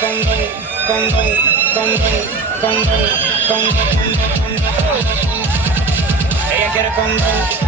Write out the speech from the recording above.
Ella quiere con.